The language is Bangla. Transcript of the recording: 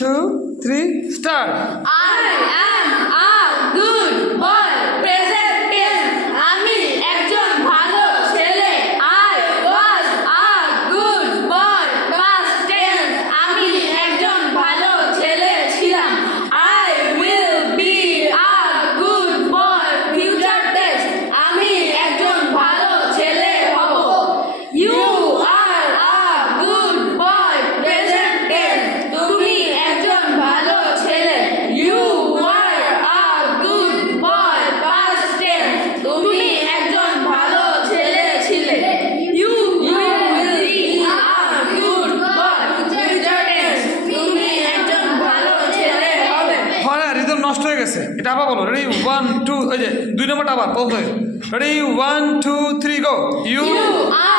2, 3, start. I am a good boy. Present tense. আমি একজন ভালো ছেলে। I was a good boy. Past tense. আমি একজন ভালো ছেলে ছিলাম। I will be a good boy. Future tense. আমি একজন ভালো ছেলে হব। You are a good boy. Present tense. তুমি একজন ভালো ছেলে। You were a good boy. Past tense. তুমি একজন ভালো ছেলে ছিলে। You will be a good boy. Future tense. তুমি একজন ভালো ছেলে হবে। হয় না, রিদম নষ্ট হয়ে গেছে। এটা আবার বলো। রেডি 1 2, ওই যে 2 নম্বরটা আবার বলতে। Ready 1 2 3 go. You are